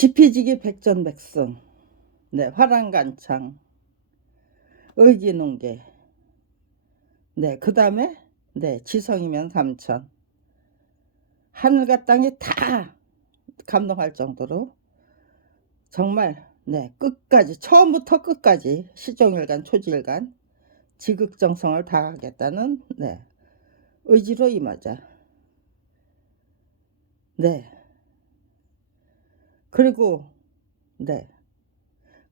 지피지기 백전백승, 네, 화랑간창, 의기농계, 네, 그 다음에, 네, 지성이면 삼천. 하늘과 땅이 다 감동할 정도로 정말, 네, 끝까지, 처음부터 끝까지 시종일관, 초지일관, 지극정성을 다하겠다는, 네, 의지로 임하자. 네, 그리고, 네,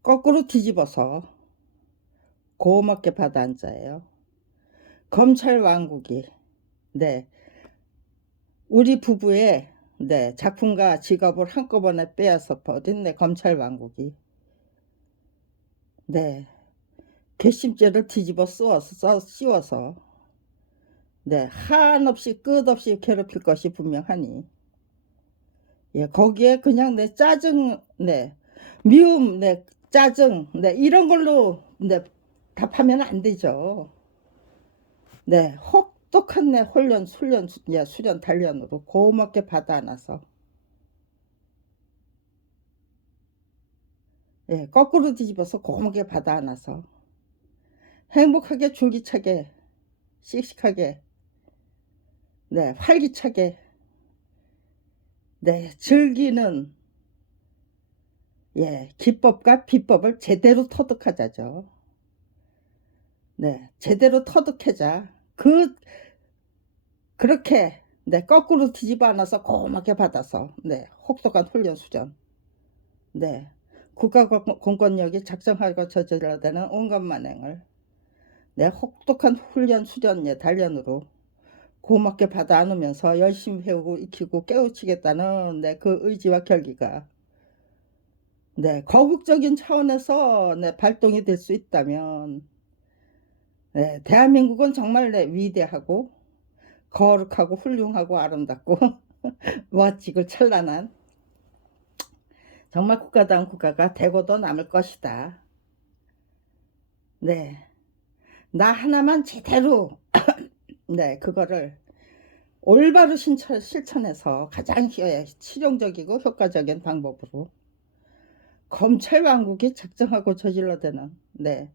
거꾸로 뒤집어서 고맙게 받아 앉아요. 검찰 왕국이, 네, 우리 부부의, 네, 작품과 직업을 한꺼번에 빼앗아 버린, 네, 검찰 왕국이, 네, 괘씸죄를 뒤집어 씌워서, 네, 한없이 끝없이 괴롭힐 것이 분명하니, 예, 거기에 그냥 내 짜증, 네, 미움, 네, 짜증, 네, 이런 걸로, 네, 답하면 안 되죠. 네, 혹독한 내 수련 단련으로 고맙게 받아 안아서, 예, 거꾸로 뒤집어서 고맙게 받아 안아서 행복하게 줄기차게 씩씩하게, 네, 활기차게, 네, 즐기는, 예, 기법과 비법을 제대로 터득하자죠. 네, 제대로 터득하자. 그렇게, 네, 거꾸로 뒤집어 안아서 고맙게 받아서, 네, 혹독한 훈련 수련, 네, 국가 공권력이 작정하고 저질러야 되는 온갖 만행을, 네, 혹독한 훈련 수련, 예, 단련으로 고맙게 받아 안으면서 열심히 배우고 익히고 깨우치겠다는, 네, 그 의지와 결기가, 네, 거국적인 차원에서, 네, 발동이 될 수 있다면, 네, 대한민국은 정말, 네, 위대하고 거룩하고 훌륭하고 아름답고 멋지고 찬란한 정말 국가다운 국가가 되고도 남을 것이다. 네, 나 하나만 제대로 네, 그거를 올바로 실천해서 가장 실용적이고 효과적인 방법으로 검찰 왕국이 작정하고 저질러대는, 네,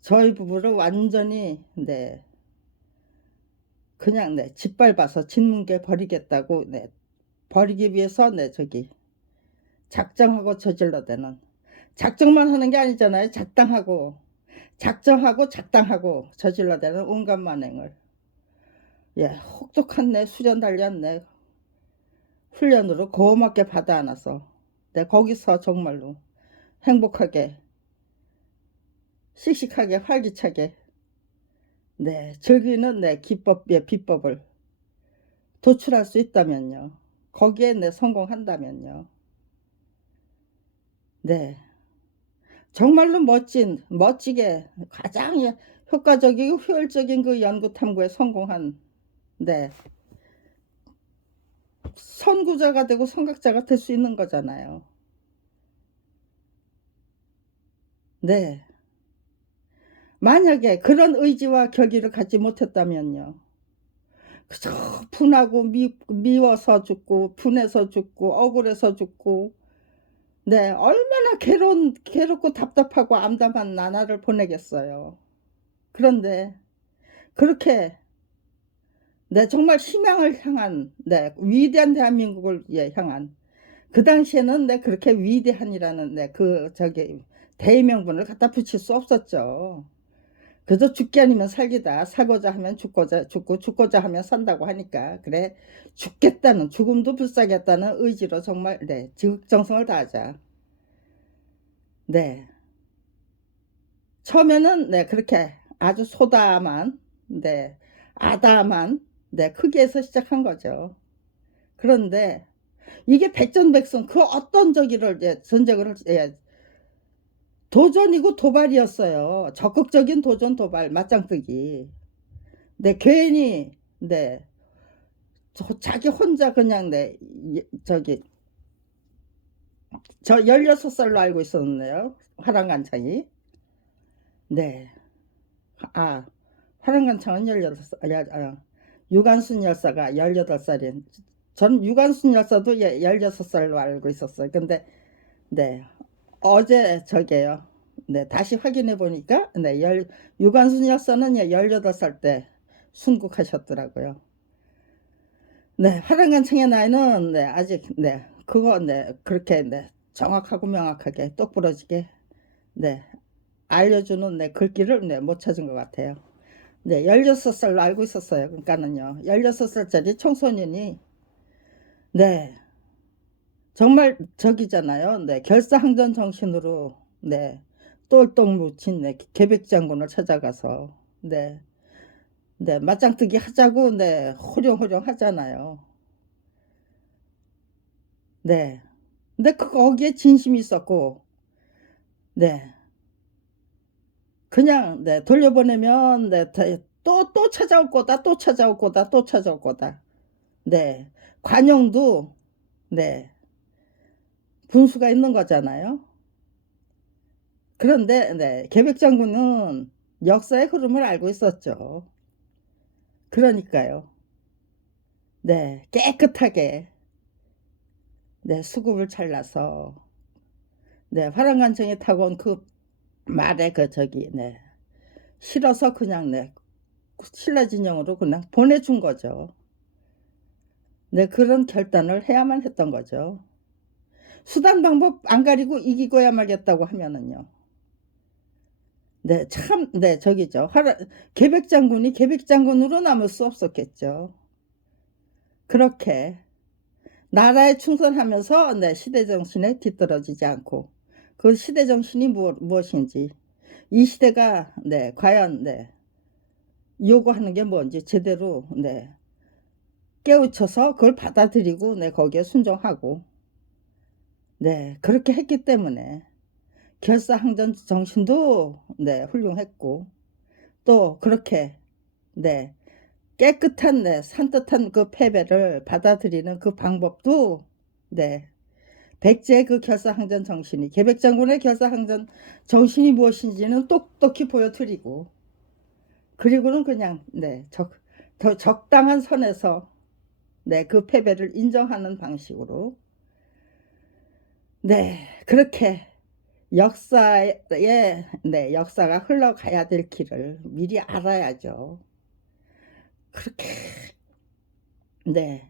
저희 부부를 완전히, 네, 그냥, 네, 짓밟아서 짓뭉개 버리겠다고, 네, 버리기 위해서, 네, 저기 작정하고 저질러대는, 작정만 하는 게 아니잖아요. 작정하고 저질러대는 온갖 만행을, 예, 혹독한 내 수련 단련, 내 훈련으로 고맙게 받아 안아서, 네, 거기서 정말로 행복하게 씩씩하게 활기차게, 네, 즐기는 내 기법의 비법을 도출할 수 있다면요, 거기에 내 성공한다면요, 네, 정말로 멋지게 가장 효과적이고 효율적인 그 연구 탐구에 성공한, 네, 선구자가 되고 선각자가 될 수 있는 거잖아요. 네, 만약에 그런 의지와 결기를 갖지 못했다면요, 그저 분하고 미워서 죽고 분해서 죽고 억울해서 죽고, 네, 얼마나 괴롭고 답답하고 암담한 나날을 보내겠어요. 그런데 그렇게, 네, 정말 희망을 향한, 네, 위대한 대한민국을, 예, 향한, 그 당시에는, 네, 그렇게 위대한이라는, 네, 그 저기 대의명분을 갖다 붙일 수 없었죠. 그저 죽기 아니면 살기다. 살고자 하면 죽고 죽고자 하면 산다고 하니까, 그래, 죽겠다는, 죽음도 불사겠다는 의지로 정말, 네, 지극정성을 다하자. 네, 처음에는, 네, 그렇게 아주 소담한, 네, 아담한, 네, 크기에서 시작한 거죠. 그런데 이게 백전백승, 그 어떤 저기를, 예, 전쟁을, 예, 도전이고 도발이었어요. 적극적인 도전 도발 맞짱뜨기. 네, 괜히, 네, 자기 혼자 그냥, 네, 저기 저 16살로 알고 있었는데요, 화랑간창이. 네, 아, 화랑간창은 18살, 유관순 열사가 18살인, 전 유관순 열사도, 예, 16살로 알고 있었어요. 근데 네, 어제 저게요. 네, 다시 확인해 보니까, 네, 유관순 여사는 18살 때 순국하셨더라고요. 네, 화랑간청의 나이는, 네, 아직, 네, 그거, 네, 그렇게, 네, 정확하고 명확하게 똑부러지게, 네, 알려주는, 네, 글귀를, 네, 못 찾은 것 같아요. 네, 16살로 알고 있었어요. 그러니까는요, 16살짜리 청소년이, 네, 정말 저기잖아요. 네, 결사항전 정신으로, 네, 똘똘 뭉친, 네, 계백장군을 찾아가서, 네, 네, 맞짱뜨기 하자고, 네, 호령호령 하잖아요. 네. 근데 거기에 진심이 있었고, 네, 그냥, 네, 돌려보내면, 네, 또 찾아올 거다, 또 찾아올 거다, 또 찾아올 거다. 네, 관용도, 네, 분수가 있는 거잖아요. 그런데, 네, 계백장군은 역사의 흐름을 알고 있었죠. 그러니까요. 네, 깨끗하게, 네, 수급을 잘라서, 네, 화랑간청에 타고 온 그 말에 그 저기, 네, 실어서 그냥, 네, 신라 진영으로 그냥 보내준 거죠. 네, 그런 결단을 해야만 했던 거죠. 수단 방법 안 가리고 이기고야 말겠다고 하면은요. 네, 참, 네, 저기죠. 계백장군이 계백장군으로 남을 수 없었겠죠. 그렇게 나라에 충성하면서, 네, 시대 정신에 뒤떨어지지 않고 그 시대 정신이 무엇인지, 이 시대가, 네, 과연, 네, 요구하는 게 뭔지 제대로, 네, 깨우쳐서 그걸 받아들이고, 네, 거기에 순종하고, 네, 그렇게 했기 때문에 결사항전 정신도, 네, 훌륭했고, 또 그렇게, 네, 깨끗한, 네, 산뜻한 그 패배를 받아들이는 그 방법도, 네, 백제의 그 결사항전 정신이, 계백장군의 결사항전 정신이 무엇인지는 똑똑히 보여드리고, 그리고는 그냥, 네, 더 적당한 선에서, 네, 그 패배를 인정하는 방식으로, 네, 그렇게 역사에, 네, 역사가 흘러가야 될 길을 미리 알아야죠. 그렇게, 네,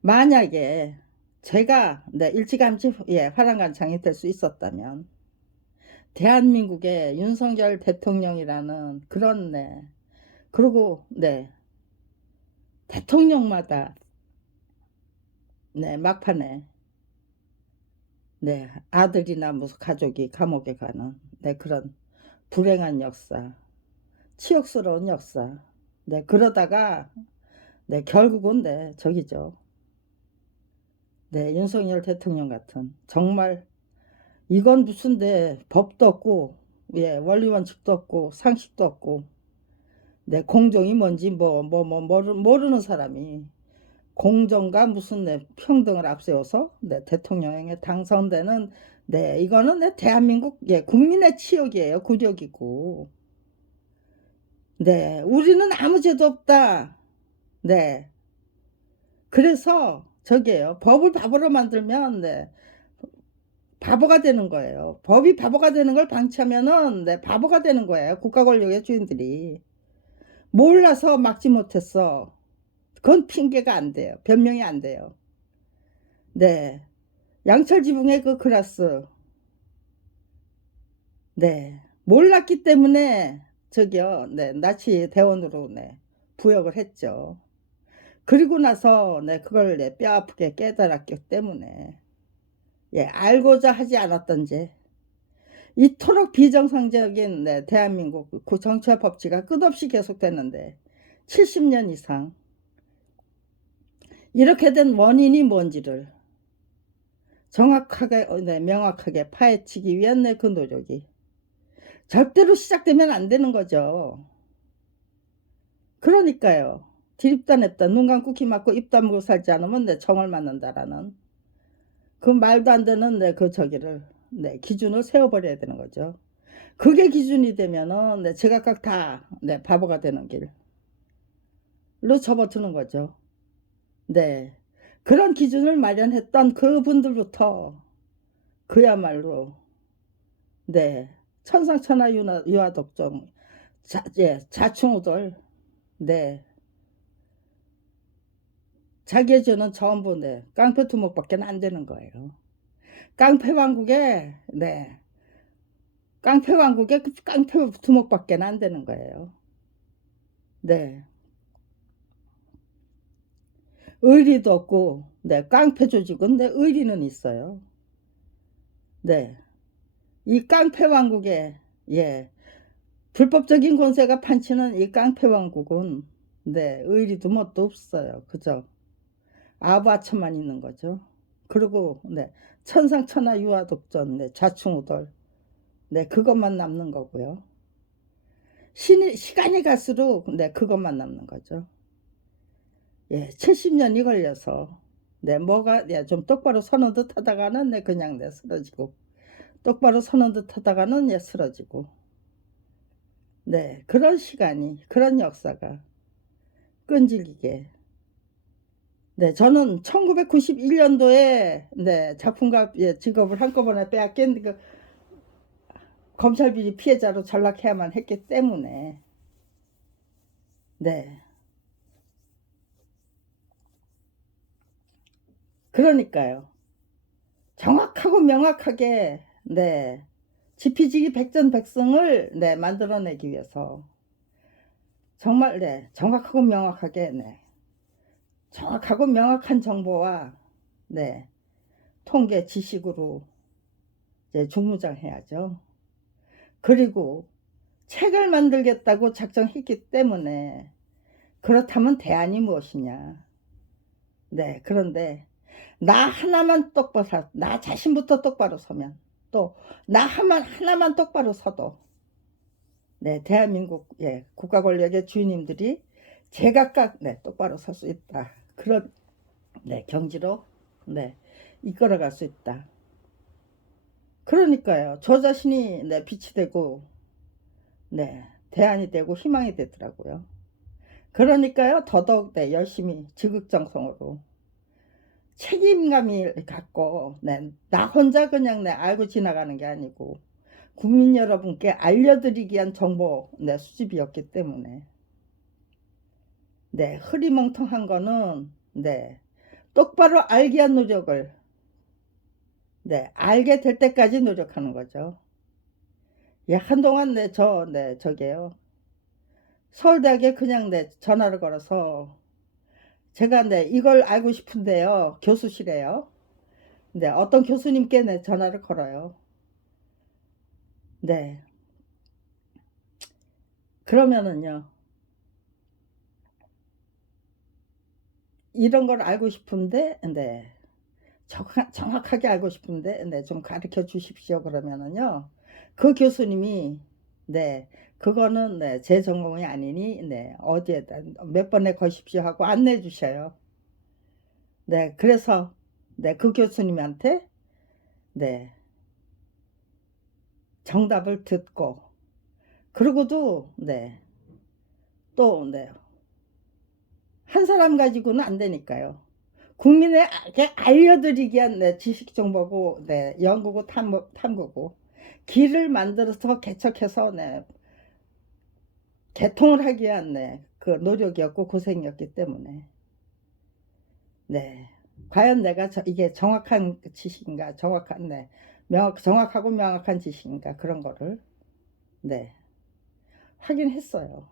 만약에 제가, 네, 일찌감치, 예, 화랑간창이 될 수 있었다면, 대한민국의 윤석열 대통령이라는 그런, 네, 그리고, 네, 대통령마다, 네, 막판에, 네, 아들이나 무슨 가족이 감옥에 가는, 네, 그런 불행한 역사, 치욕스러운 역사, 네, 그러다가, 네, 결국은, 네, 저기죠. 네, 윤석열 대통령 같은, 정말, 이건 무슨, 네, 법도 없고, 예, 원리 원칙도 없고, 상식도 없고, 네, 공정이 뭔지 모르는 사람이, 공정과 무슨, 네, 평등을 앞세워서, 네, 대통령에 당선되는, 네, 이거는, 네, 대한민국, 예, 국민의 치욕이에요. 굴욕이고. 네, 우리는 아무 죄도 없다. 네, 그래서 저기에요. 법을 바보로 만들면, 네, 바보가 되는 거예요. 법이 바보가 되는 걸 방치하면은, 네, 바보가 되는 거예요. 국가 권력의 주인들이. 몰라서 막지 못했어. 그건 핑계가 안 돼요. 변명이 안 돼요. 네. 양철 지붕의 그 클라스. 네. 몰랐기 때문에 저기요. 네. 나치 대원으로, 네, 부역을 했죠. 그리고 나서, 네, 그걸, 네, 뼈 아프게 깨달았기 때문에, 예, 알고자 하지 않았던지, 이토록 비정상적인, 네, 대한민국 그 정치와 법치가 끝없이 계속됐는데 70년 이상, 이렇게 된 원인이 뭔지를 정확하게, 네, 명확하게 파헤치기 위한, 네, 그 노력이 절대로 시작되면 안 되는 거죠. 그러니까요. 디립다 냅다 눈 감고 귀 막고 입 다물고 살지 않으면, 내 정을 맞는다라는 그 말도 안 되는, 그 저기를, 네, 기준을 세워버려야 되는 거죠. 그게 기준이 되면은, 네, 제각각 다, 네, 바보가 되는 길로 접어드는 거죠. 네. 그런 기준을 마련했던 그분들부터, 그야말로 네 천상천하 유아독종 자충우돌 네 자기의 죄는 전부 네 깡패 두목밖에 안 되는 거예요. 깡패 왕국에 네 깡패 왕국에 그 깡패 두목밖에 안 되는 거예요. 네 의리도 없고 네 깡패 조직은 네 의리는 있어요. 네 이 깡패 왕국에 예 불법적인 권세가 판치는 이 깡패 왕국은 네 의리도 뭣도 없어요. 그죠? 아부아처만 있는 거죠. 그리고 네 천상천하 유아독전 네 좌충우돌 네 그것만 남는 거고요. 시간이 갈수록 네 그것만 남는 거죠. 예 70년이 걸려서 네 뭐가 예 좀 똑바로 서는 듯 하다가는 네 그냥 네 쓰러지고 똑바로 서는 듯 하다가는 예 쓰러지고 네 그런 시간이 그런 역사가 끈질기게 네 저는 1991 년도에 네 작품가 예 직업을 한꺼번에 빼앗긴 그 검찰 비리 피해자로 전락해야만 했기 때문에 네 그러니까요. 정확하고 명확하게 네 지피지기 백전백승을 네 만들어내기 위해서 정말 네 정확하고 명확하게 네 정확하고 명확한 정보와 네 통계 지식으로 이제 중무장해야죠. 그리고 책을 만들겠다고 작정했기 때문에 그렇다면 대안이 무엇이냐. 네 그런데 나 하나만 똑바로 나 자신부터 똑바로 서면 또 나 하나만 똑바로 서도 네 대한민국 예 국가 권력의 주인님들이 제각각 네 똑바로 설 수 있다. 그런 네 경지로 네 이끌어갈 수 있다. 그러니까요. 저 자신이 네 빛이 되고 네 대안이 되고 희망이 되더라고요. 그러니까요. 더더욱 네 열심히 지극정성으로 책임감을 갖고 네 나 혼자 그냥 네 알고 지나가는 게 아니고 국민 여러분께 알려드리기 위한 정보 네 수집이었기 때문에 네 흐리멍텅한 거는 네 똑바로 알기 위한 노력을 네 알게 될 때까지 노력하는 거죠. 예 한동안 네 저게요. 서울대학에 그냥 네 전화를 걸어서 제가 네 이걸 알고 싶은데요. 교수실에요. 네 어떤 교수님께 네 전화를 걸어요. 네. 그러면은요. 이런 걸 알고 싶은데 네 정확하게 알고 싶은데 네 좀 가르쳐 주십시오 그러면은요. 그 교수님이 네 그거는 네 제 전공이 아니니 네 어디에다 몇 번에 거십시오 하고 안내해 주셔요. 네 그래서 네 그 교수님한테 네 정답을 듣고 그러고도 네 또 네 한 사람 가지고는 안 되니까요. 국민에게 알려드리기 위한 네 지식 정보고 네 연구고 탐구고 길을 만들어서 개척해서 네 개통을 하기 위한 네 그 노력이었고 고생이었기 때문에 네 과연 내가 이게 정확한 지식인가 정확한 네 정확하고 명확한 지식인가 그런 거를 네 확인했어요.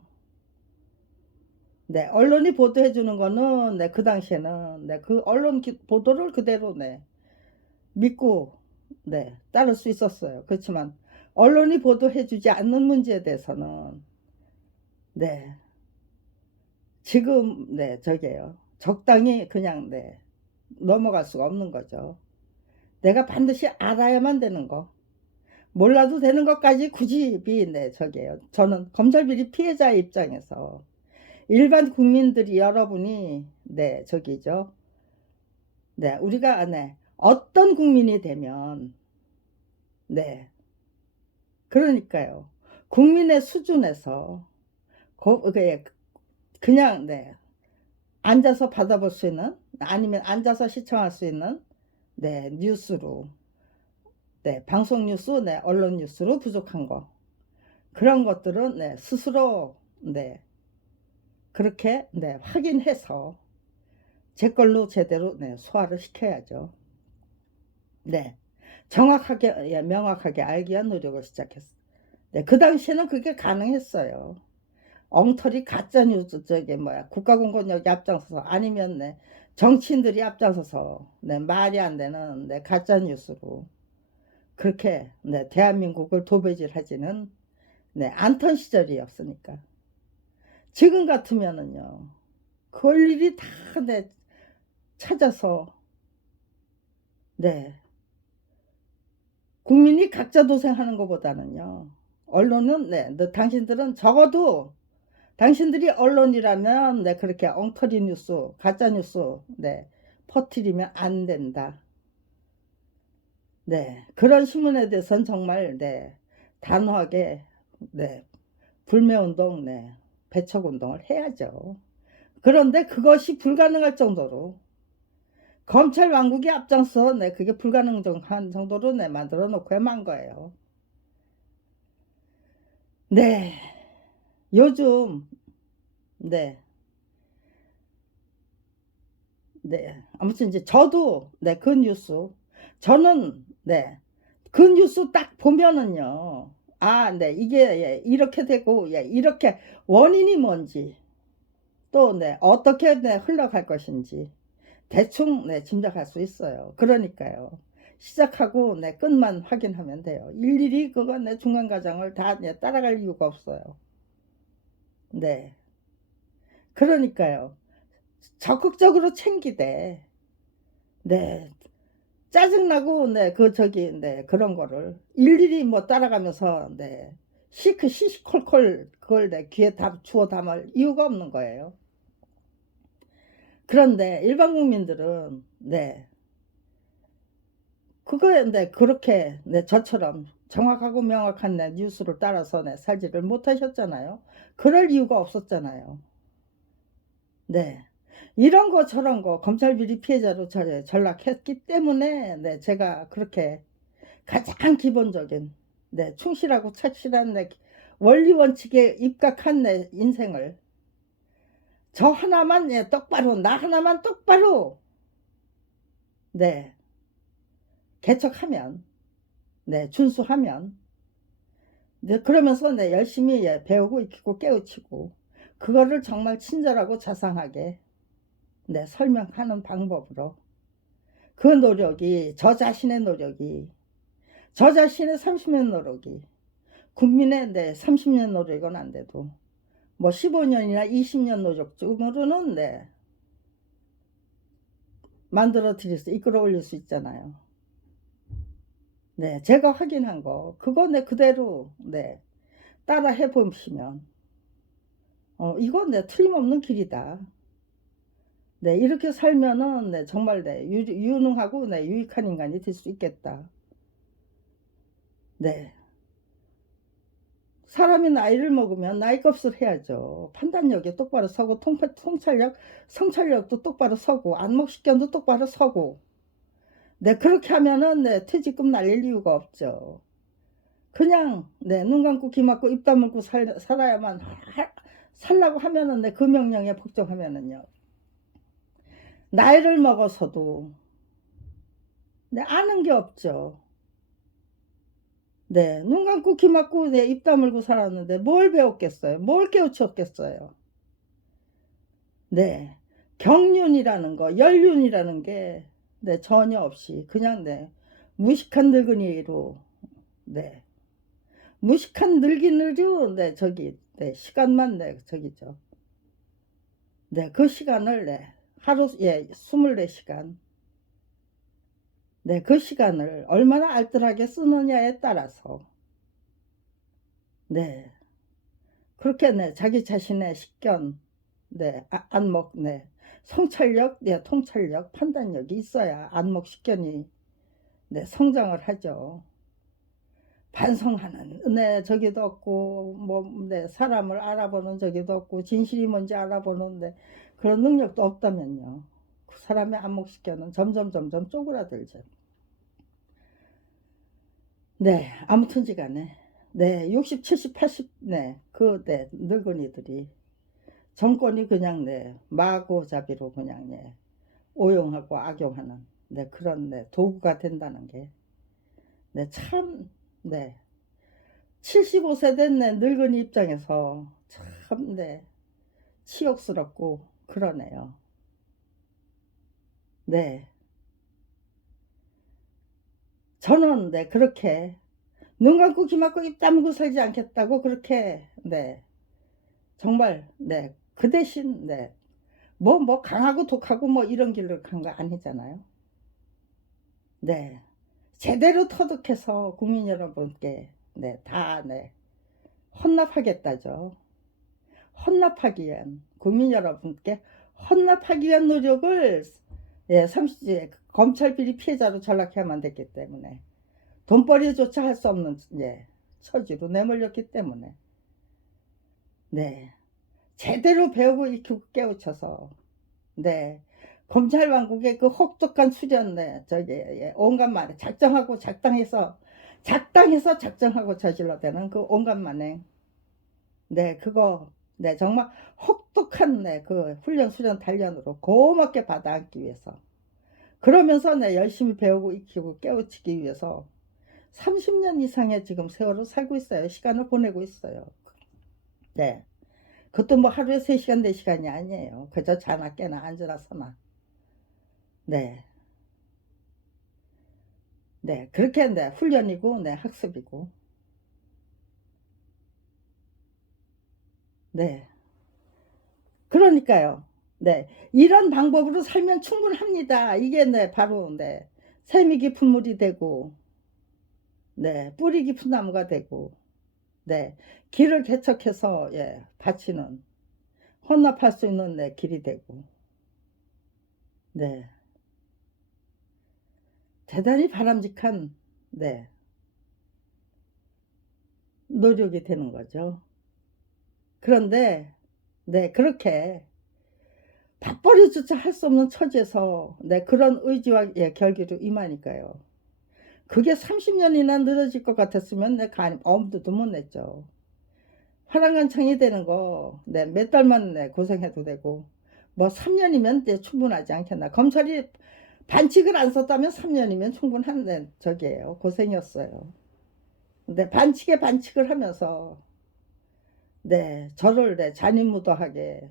네 언론이 보도해 주는 거는 네 그 당시에는 네 그 언론 보도를 그대로 네 믿고 네 따를 수 있었어요. 그렇지만 언론이 보도해 주지 않는 문제에 대해서는 네 지금 네 저게요. 적당히 그냥 네 넘어갈 수가 없는 거죠. 내가 반드시 알아야만 되는 거. 몰라도 되는 것까지 굳이 네 저게요. 저는 검찰 비리 피해자 입장에서 일반 국민들이 여러분이 네 저기죠. 네 우리가 네 어떤 국민이 되면 네 그러니까요. 국민의 수준에서 그냥 네 앉아서 받아볼 수 있는 아니면 앉아서 시청할 수 있는 네 뉴스로 네, 방송 뉴스, 네, 언론 뉴스로 부족한 거. 그런 것들은 네, 스스로 네, 그렇게 네, 확인해서 제 걸로 제대로 네, 소화를 시켜야죠. 네. 정확하게, 예, 명확하게 알기 위한 노력을 시작했어요. 네, 그 당시에는 그게 가능했어요. 엉터리 가짜뉴스, 저기, 뭐야, 국가공권력이 앞장서서, 아니면, 네, 정치인들이 앞장서서, 네, 말이 안 되는, 네, 가짜뉴스로, 그렇게, 네, 대한민국을 도배질하지는, 네, 않던 시절이었으니까. 지금 같으면은요, 그럴 일이 다, 네, 찾아서, 네, 국민이 각자 도생하는 것보다는요, 언론은, 네, 너 당신들은 적어도 당신들이 언론이라면, 네, 그렇게 엉터리 뉴스, 가짜 뉴스, 네, 퍼뜨리면 안 된다. 네, 그런 신문에 대해서는 정말, 네, 단호하게, 네, 불매운동, 네, 배척운동을 해야죠. 그런데 그것이 불가능할 정도로, 검찰 왕국이 앞장서, 네, 그게 불가능한 정도로, 네, 만들어 놓고 만 거예요. 네, 요즘, 네, 네. 아무튼 이제 저도, 네, 그 뉴스, 저는, 네, 그 뉴스 딱 보면은요, 아, 네, 이게, 예, 이렇게 되고, 예, 이렇게 원인이 뭔지, 또, 네, 어떻게, 네, 흘러갈 것인지, 대충, 네, 짐작할 수 있어요. 그러니까요. 시작하고, 네, 끝만 확인하면 돼요. 일일이 그거, 네, 중간 과정을 다, 네, 따라갈 이유가 없어요. 네. 그러니까요. 적극적으로 챙기되, 네, 짜증나고, 네, 네, 그런 거를 일일이 뭐 따라가면서, 네, 시시콜콜 그걸 내 귀에 주워 담을 이유가 없는 거예요. 그런데 일반 국민들은, 네, 그거에, 네, 그렇게, 네, 저처럼 정확하고 명확한 네, 뉴스를 따라서 네, 살지를 못하셨잖아요. 그럴 이유가 없었잖아요. 네. 이런 거 저런 거 검찰 비리 피해자로 전락했기 때문에, 네, 제가 그렇게 가장 기본적인, 네, 충실하고 착실한, 네, 원리 원칙에 입각한 내 인생을 저 하나만, 네, 똑바로, 나 하나만 똑바로, 네, 개척하면, 네, 준수하면, 네, 그러면서, 네, 열심히, 예, 배우고 익히고 깨우치고, 그거를 정말 친절하고 자상하게, 네, 설명하는 방법으로, 그 노력이, 저 자신의 30년 노력이, 국민의, 네, 30년 노력은 안 돼도, 뭐 15년이나 20년 노력적으로는, 네, 만들어 드릴 수, 이끌어 올릴 수 있잖아요. 네, 제가 확인한 거, 그거 네, 그대로, 네, 따라 해보시면, 이건 네, 틀림없는 길이다. 네, 이렇게 살면은, 네, 정말, 네, 유능하고, 네, 유익한 인간이 될 수 있겠다. 네. 사람이 나이를 먹으면 나이 값을 해야죠. 판단력이 똑바로 서고, 성찰력도 똑바로 서고, 안목식견도 똑바로 서고, 네, 그렇게 하면은, 네, 퇴직금 날릴 이유가 없죠. 그냥, 네, 눈 감고 귀 막고 입 다물고 살아야만, 살라고 하면은, 네, 그 명령에 복종하면은요. 나이를 먹어서도, 네, 아는 게 없죠. 네, 눈 감고 귀 막고, 네, 입 다물고 살았는데, 뭘 배웠겠어요? 뭘 깨우쳤겠어요? 네, 경륜이라는 거, 연륜이라는 게, 네, 전혀 없이, 그냥, 네, 무식한 늙은이로, 네, 무식한 늙은이로, 네, 네, 시간만, 네, 저기죠. 네, 그 시간을, 네, 하루, 예, 24시간. 네, 그 시간을 얼마나 알뜰하게 쓰느냐에 따라서, 네, 그렇게, 네, 자기 자신의 식견, 네, 안목, 네, 성찰력, 네, 통찰력, 판단력이 있어야 안목, 식견이, 네, 성장을 하죠. 반성하는, 네, 저기도 없고, 뭐, 네, 사람을 알아보는 저기도 없고, 진실이 뭔지 알아보는데, 그런 능력도 없다면요. 그 사람의 안목식견은 점점 쪼그라들죠. 네, 아무튼지간에 네, 60, 70, 80, 네, 네, 늙은이들이 정권이 그냥 네, 마구잡이로 그냥 네, 오용하고 악용하는 네, 그런 네, 도구가 된다는 게 네, 참, 네, 75세 된 네, 늙은이 입장에서 참, 네, 치욕스럽고 그러네요. 네, 저는 네, 그렇게 눈 감고 귀 막고 입 다물고 살지 않겠다고 그렇게 네, 정말 네, 그 대신 네, 뭐 강하고 독하고 뭐 이런 길로 간 거 아니잖아요. 네, 제대로 터득해서 국민 여러분께 네, 다 네, 헌납하겠다죠. 헌납하기 위한 국민 여러분께 헌납하기 위한 노력을 예, 30지 검찰 비리 피해자로 전락해야만 됐기 때문에 돈벌이조차 할 수 없는 예, 처지로 내몰렸기 때문에 네, 제대로 배우고 익히고 깨우쳐서 네, 검찰 왕국의 그 혹독한 수련 네, 저기 예, 온갖 만에 작정하고 작당해서 작정하고 저질러대는 그 온갖 만에 네, 그거 네, 정말 혹독한 네, 그 훈련 수련 단련으로 고맙게 받아안기 위해서 그러면서 네, 열심히 배우고 익히고 깨우치기 위해서 30년 이상의 지금 세월을 살고 있어요. 시간을 보내고 있어요. 네. 그것도 뭐 하루에 3시간, 4시간이 아니에요. 그저 자나 깨나 앉으나 서나. 네. 네. 그렇게 네, 훈련이고, 네, 학습이고. 네. 그러니까요. 네. 이런 방법으로 살면 충분합니다. 이게 네, 바로 네. 샘이 깊은 물이 되고, 네. 뿌리 깊은 나무가 되고, 네. 길을 개척해서 예, 바치는 혼납할 수 있는 네, 길이 되고, 네. 대단히 바람직한 네, 노력이 되는 거죠. 그런데 네, 그렇게 밥벌이조차 할 수 없는 처지에서 네, 그런 의지와 예, 결기로 임하니까요. 그게 30년이나 늘어질 것 같았으면 내 엄두도 못 냈죠. 화랑간창이 되는 거, 네, 몇 달만 네, 고생해도 되고, 뭐 3년이면 네, 충분하지 않겠나. 검찰이 반칙을 안 썼다면 3년이면 충분한 네, 저기예요. 고생이었어요. 근데 반칙에 반칙을 하면서, 네, 저를 네, 잔인무도하게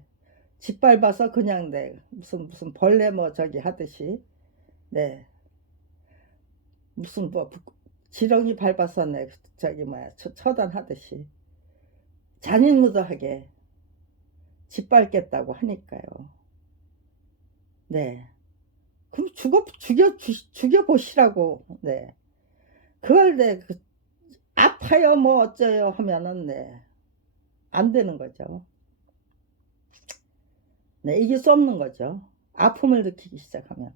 짓밟아서 그냥 네, 무슨 벌레 뭐 저기 하듯이, 네, 무슨 뭐 지렁이 밟아서 네, 저기 뭐야, 처단하듯이 잔인무도하게 짓밟겠다고 하니까요. 네. 그럼 죽여보시라고, 네. 그걸 네, 아파요, 뭐 어쩌요 하면은, 네. 안 되는 거죠. 네, 이길 수 없는 거죠. 아픔을 느끼기 시작하면.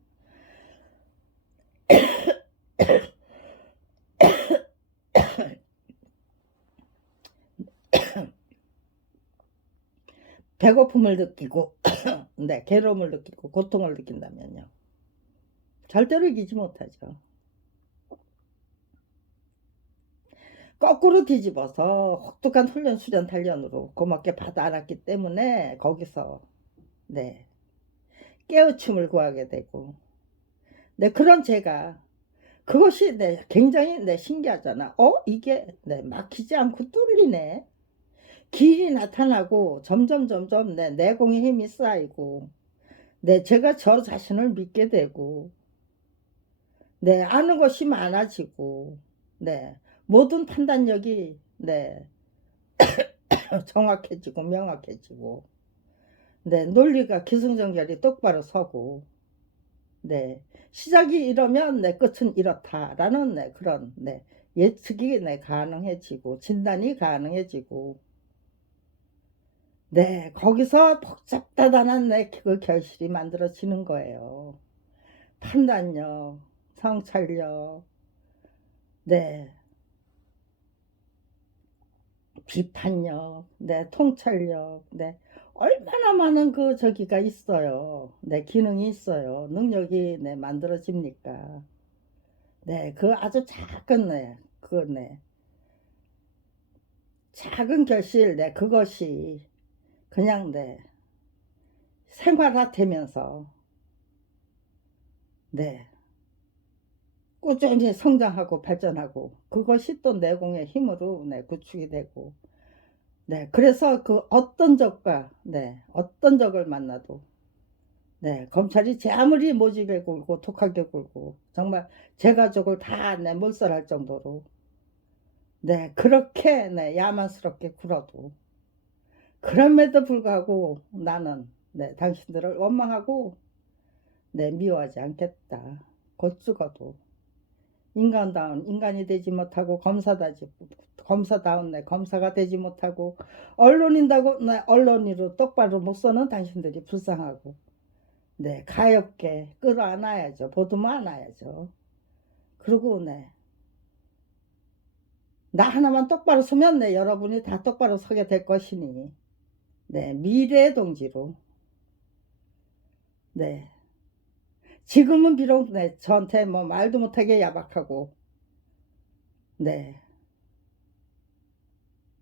배고픔을 느끼고, 네, 괴로움을 느끼고, 고통을 느낀다면요. 절대로 이기지 못하죠. 거꾸로 뒤집어서 혹독한 훈련, 수련, 단련으로 고맙게 받아 알았기 때문에 거기서, 네, 깨우침을 구하게 되고, 네, 그런 제가 그것이 네, 굉장히 네, 신기하잖아. 이게 네, 막히지 않고 뚫리네. 길이 나타나고 점점 네, 내공의 힘이 쌓이고 네, 제가 저 자신을 믿게 되고 네, 아는 것이 많아지고 네, 모든 판단력이 네, 정확해지고 명확해지고 네, 논리가 기승전결이 똑바로 서고 네, 시작이 이러면 네, 끝은 이렇다라는 네, 그런 네, 예측이 네, 가능해지고 진단이 가능해지고 네, 거기서 복잡다단한 네, 그 결실이 만들어지는 거예요. 판단력, 성찰력, 네, 비판력, 네, 통찰력, 네, 얼마나 많은 그 저기가 있어요. 네, 기능이 있어요. 능력이 네, 만들어집니까? 네, 그 아주 작은 네, 네, 작은 결실, 네, 그것이 그냥 네, 생활화되면서 네, 꾸준히 성장하고 발전하고 그것이 또 내공의 힘으로 네, 구축이 되고 네, 그래서 그 어떤 적과 네, 어떤 적을 만나도 네, 검찰이 제 아무리 모지게 굴고 독하게 굴고 정말 제 가족을 다 네, 몰살할 정도로 네, 그렇게 네, 야만스럽게 굴어도 그럼에도 불구하고 나는 네, 당신들을 원망하고 네, 미워하지 않겠다. 곧 죽어도 인간다운 인간이 되지 못하고 검사다운 내 검사가 되지 못하고 언론인다고 내 언론인으로 똑바로 못 서는 당신들이 불쌍하고 네 가엾게 끌어안아야죠. 보듬어 안아야죠. 그리고 네 나 하나만 똑바로 서면 네 여러분이 다 똑바로 서게 될 것이니 네 미래의 동지로 네 지금은 비록 네 저한테 뭐 말도 못하게 야박하고 네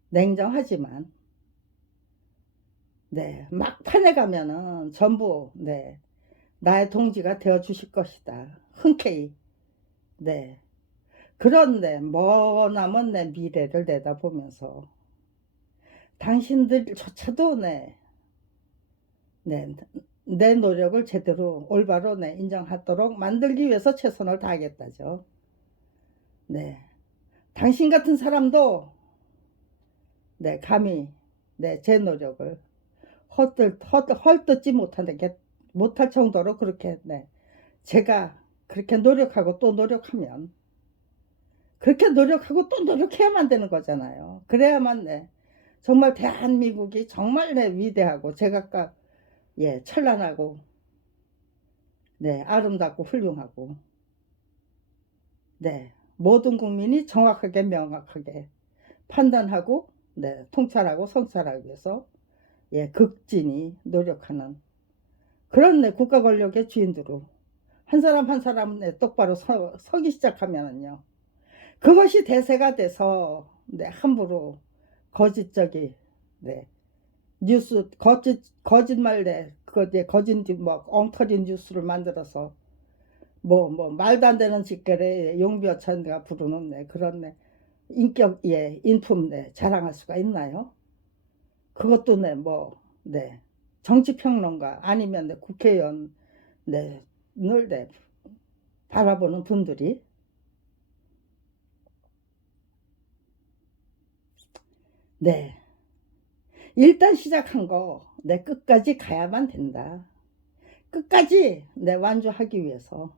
냉정하지만 네 막판에 가면은 전부 네 나의 동지가 되어 주실 것이다. 흔쾌히 네 그런데 머나먼 내 미래를 내다보면서 당신들조차도 네, 내 노력을 제대로 올바로 인정하도록 만들기 위해서 최선을 다하겠다죠. 네, 당신 같은 사람도 감히 제 노력을 헐뜯지 못할 정도로 그렇게 제가 그렇게 노력하고 또 노력하면 그렇게 노력하고 또 노력해야만 되는 거잖아요. 그래야만 정말 대한민국이 정말 위대하고 제각각 찬란하고 아름답고 훌륭하고 모든 국민이 정확하게 명확하게 판단하고 통찰하고 성찰하기 위해서 극진히 노력하는 그런 국가 권력의 주인들로 한 사람 한 사람 똑바로 서기 시작하면은요. 그것이 대세가 돼서 함부로 거짓적이 뉴스 거짓말 거짓 뭐 엉터리 뉴스를 만들어서 뭐 말도 안 되는 짓거리 용비어천가 부르는 그런 인격 인품 자랑할 수가 있나요? 그것도 정치평론가 아니면 국회의원 늘 바라보는 분들이 일단 시작한 거 끝까지 가야만 된다. 끝까지 완주하기 위해서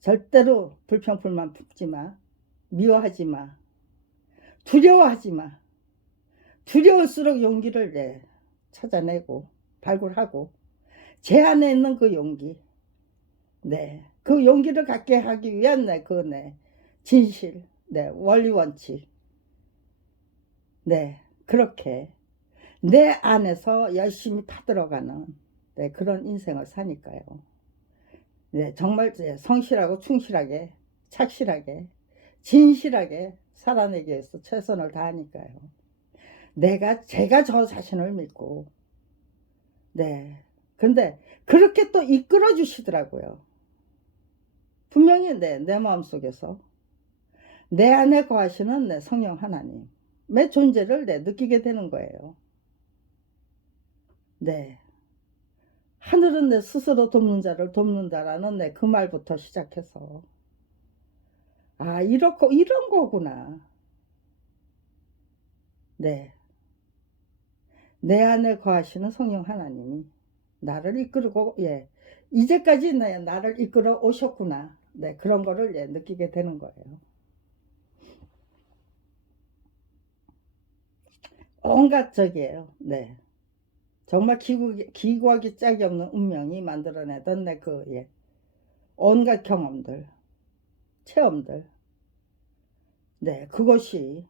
절대로 불평불만 품지 마. 미워하지 마. 두려워하지 마. 두려울수록 용기를 찾아내고 발굴하고 제 안에 있는 그 용기 그 용기를 갖게 하기 위한 진실 원리 원칙 그렇게 내 안에서 열심히 파들어가는 그런 인생을 사니까요. 정말 성실하고 충실하게 착실하게 진실하게 살아내기 위해서 최선을 다하니까요. 제가 저 자신을 믿고 근데 그렇게 또 이끌어 주시더라고요. 분명히 내 마음속에서 내 안에 거하시는 성령 하나님의 존재를 느끼게 되는 거예요. 하늘은 스스로 돕는 자를 돕는다라는 그 말부터 시작해서 아 이런 거구나. 내 안에 거하시는 성령 하나님이 나를 이끌고 이제까지 나를 이끌어 오셨구나. 그런 거를 느끼게 되는 거예요. 온갖 적이에요. 정말 기구하기 짝이 없는 운명이 만들어내던 온갖 경험들, 체험들. 그것이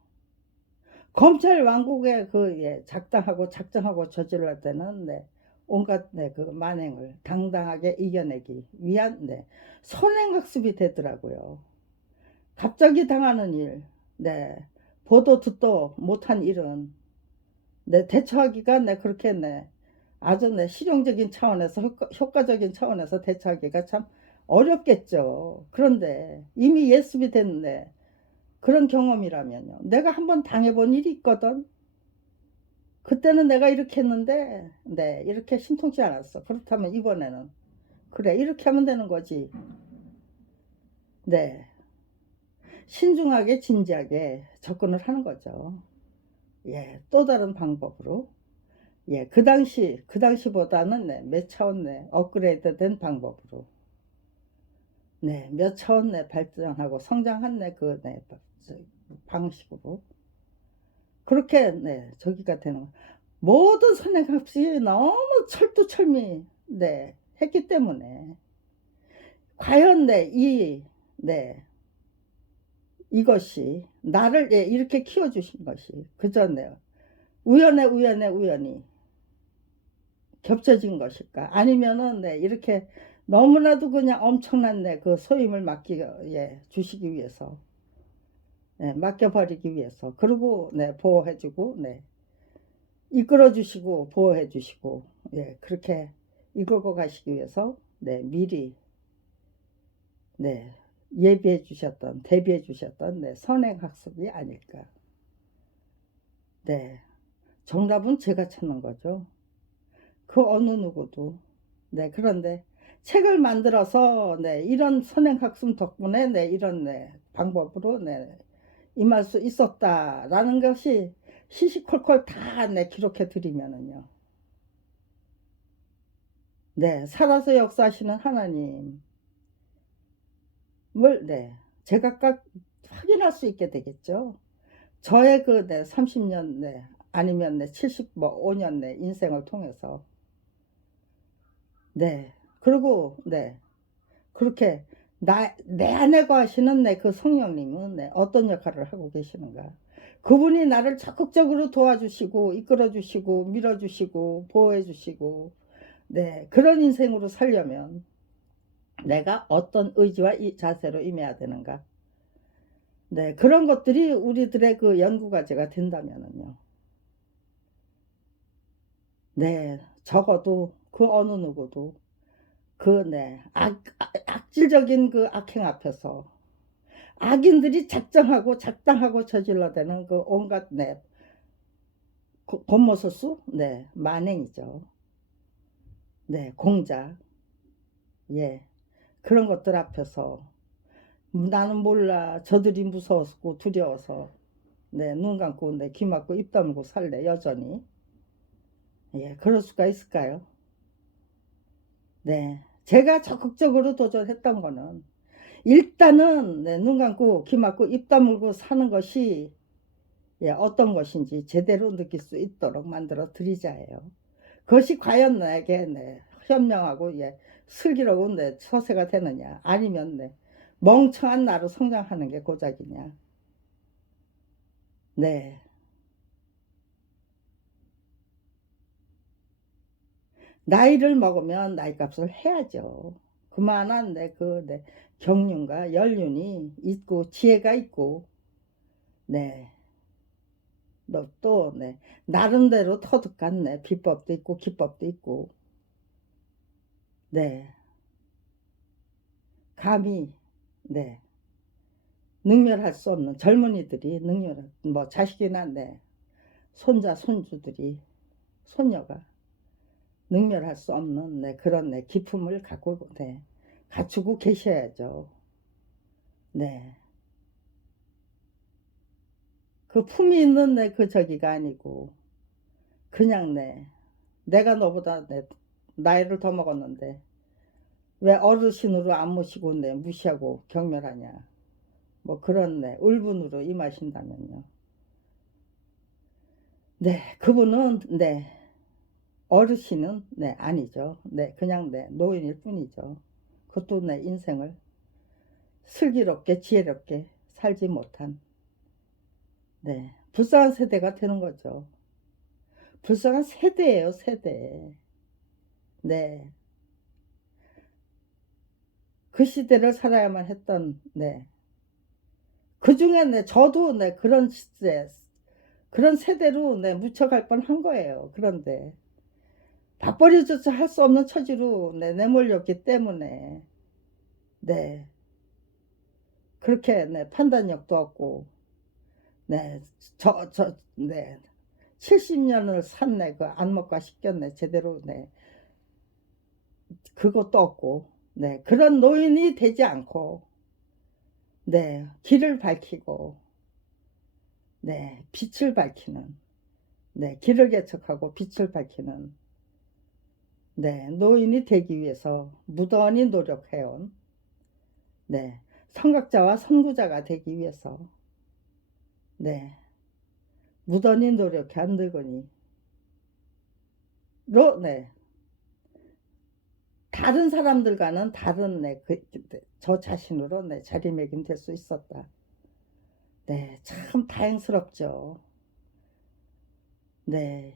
검찰 왕국의 작정하고 저질러 때는 온갖 그 만행을 당당하게 이겨내기 위한 선행학습이 되더라고요. 갑자기 당하는 일, 네, 보도 듣도 못한 일은 대처하기가 그렇게 아주 실용적인 차원에서 효과적인 차원에서 대처하기가 참 어렵겠죠. 그런데 이미 예습이 됐네. 그런 경험이라면요. 내가 한번 당해본 일이 있거든. 그때는 내가 이렇게 했는데, 이렇게 심통치 않았어. 그렇다면 이번에는 그래, 이렇게 하면 되는 거지. 네, 신중하게 진지하게 접근을 하는 거죠. 예, 또 다른 방법으로. 예, 그 당시보다는 몇 차원 업그레이드 된 방법으로. 몇 차원 발전하고 성장한 방식으로. 그렇게, 저기가 되는 거. 모든 선행학습이 너무 철두철미, 했기 때문에. 과연, 이것이, 나를, 이렇게 키워주신 것이, 그전에, 우연히 겹쳐진 것일까? 아니면은, 이렇게 너무나도 그냥 엄청난 그 소임을 주시기 위해서, 맡겨버리기 위해서, 그리고, 보호해주고, 이끌어주시고, 보호해주시고, 그렇게 이끌고 가시기 위해서, 미리, 예비해 주셨던, 대비해 주셨던, 선행학습이 아닐까. 정답은 제가 찾는 거죠. 그 어느 누구도. 그런데 책을 만들어서 이런 선행학습 덕분에 이런 방법으로 임할 수 있었다라는 것이 시시콜콜 다 기록해 드리면은요. 살아서 역사하시는 하나님을 제가 각 확인할 수 있게 되겠죠. 저의 그 30년 아니면 75년 인생을 통해서 그리고 그렇게 내 안에 거하시는 그 성령님은 어떤 역할을 하고 계시는가? 그분이 나를 적극적으로 도와주시고 이끌어주시고 밀어주시고 보호해주시고 그런 인생으로 살려면 내가 어떤 의지와 자세로 임해야 되는가? 그런 것들이 우리들의 그 연구 과제가 된다면은요. 적어도 그 어느 누구도 그 악질적인 그 악행 앞에서 악인들이 작정하고 작당하고 저질러대는 그 온갖 곤모소수 만행이죠. 공작 그런 것들 앞에서 나는 몰라 저들이 무서웠고 두려워서 눈 감고 귀 막고 입 다물고 살래 여전히. 그럴 수가 있을까요? 제가 적극적으로 도전했던 거는 일단은 눈 감고 귀 막고 입 다물고 사는 것이 어떤 것인지 제대로 느낄 수 있도록 만들어 드리자예요. 그것이 과연 나에게 현명하고 슬기로운 처세가 되느냐 아니면 멍청한 나로 성장하는 게 고작이냐. 나이를 먹으면 나이값을 해야죠. 그만한 경륜과 연륜이 있고 지혜가 있고 또 나름대로 터득한 비법도 있고 기법도 있고 감히 능멸할 수 없는 젊은이들이 뭐 자식이나 손자 손주들이 손녀가 능멸할 수 없는 그런 기품을 갖추고 계셔야죠. 그 품이 있는 그 저기가 아니고 그냥 내가 너보다 나이를 더 먹었는데 왜 어르신으로 안 모시고 무시하고 경멸하냐. 뭐 그런 울분으로 임하신다면요. 그분은 어르신은 아니죠. 그냥 노인일 뿐이죠. 그것도 인생을 슬기롭게 지혜롭게 살지 못한 불쌍한 세대가 되는 거죠. 불쌍한 세대예요, 세대. 그 시대를 살아야만 했던 그중에 네, 저도 네, 그런 시대, 그런 세대로 네, 묻혀갈 뻔한 거예요. 그런데 밥벌이조차 할 수 없는 처지로 네, 내몰렸기 때문에 네, 그렇게 네, 판단력도 없고 네, 네, 70년을 샀네, 그 안목과 씻겼네, 제대로 네, 그것도 없고 네, 그런 노인이 되지 않고 네, 길을 밝히고 네, 빛을 밝히는 네, 길을 개척하고 빛을 밝히는 네, 노인이 되기 위해서 무던히 노력해온 네, 선각자와 선구자가 되기 위해서 네, 무던히 노력한 늙은이로 네, 다른 사람들과는 다른 네, 저 자신으로 네, 자리매김될 수 있었다. 네, 참 다행스럽죠. 네,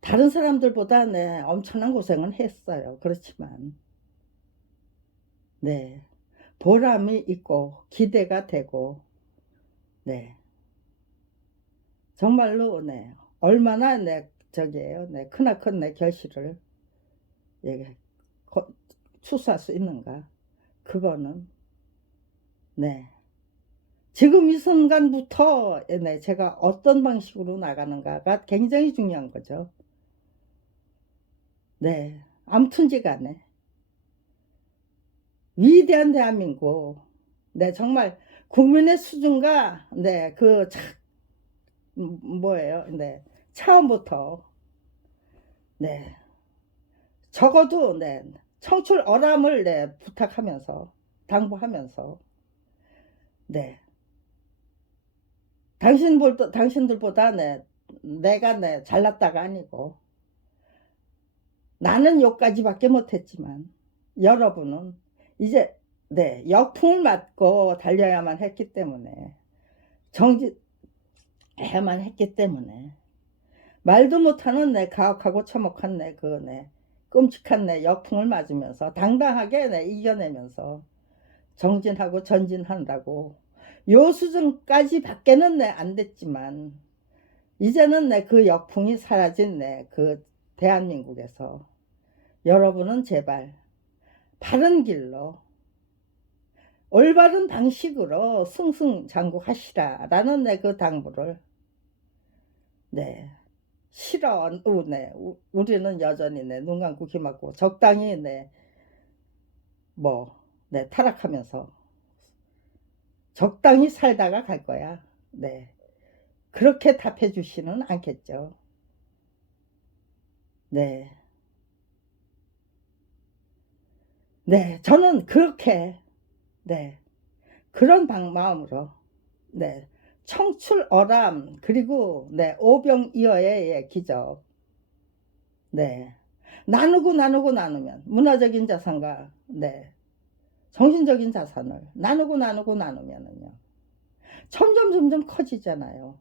다른 사람들보다 네, 엄청난 고생은 했어요. 그렇지만 네, 보람이 있고 기대가 되고 네, 정말로 네, 얼마나 네, 저기에요. 네, 크나큰 내 결실을 예, 추수할 수 있는가? 그거는 네, 지금 이 순간부터 네, 제가 어떤 방식으로 나가는가가 굉장히 중요한 거죠. 네, 아무튼지 간에 위대한 대한민국, 네, 정말 국민의 수준과 네, 뭐예요? 네, 처음부터 네, 적어도 네, 청출 어람을 네, 부탁하면서 당부하면서 네, 당신들보다 네, 내가 네, 잘났다가 아니고 나는 요까지밖에 못했지만 여러분은 이제 네, 역풍을 맞고 달려야만 했기 때문에 정진해야만 했기 때문에 말도 못하는 내 가혹하고 처먹한 내 끔찍한 내 역풍을 맞으면서 당당하게 내 이겨내면서 정진하고 전진한다고 요 수준까지 밖에는 내 안 됐지만 이제는 내 그 역풍이 사라진 내 그 대한민국에서 여러분은 제발 바른 길로 올바른 방식으로 승승장구하시라라는 내 그 당부를 네 싫어 네 우리는 여전히 내눈 감고 귀 막고 적당히 네 타락하면서 적당히 살다가 갈 거야. 네 그렇게 답해 주시는 않겠죠. 네. 네, 저는 그렇게, 네, 그런 마음으로, 네, 청출어람, 그리고, 네, 오병이어의 기적, 네, 나누고 나누면, 문화적인 자산과, 네, 정신적인 자산을 나누고 나누면은요, 점점 커지잖아요.